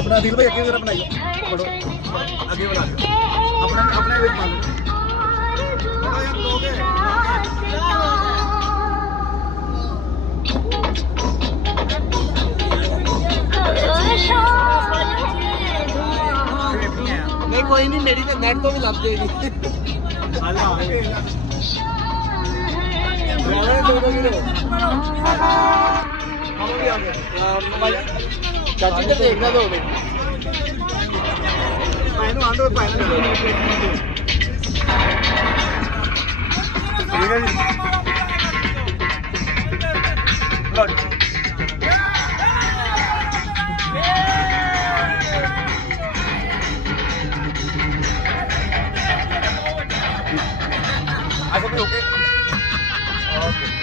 अपना दिल भाई अगे जरा बनाइए, बढ़ो आगे बढ़ा दो अपना अपने वेट मान लो। नहीं कोई नहीं, मेरी तो नेट तो भी लग जाएगी। चाची को देखना तो ठीक है जी। अच्छा भी ओके।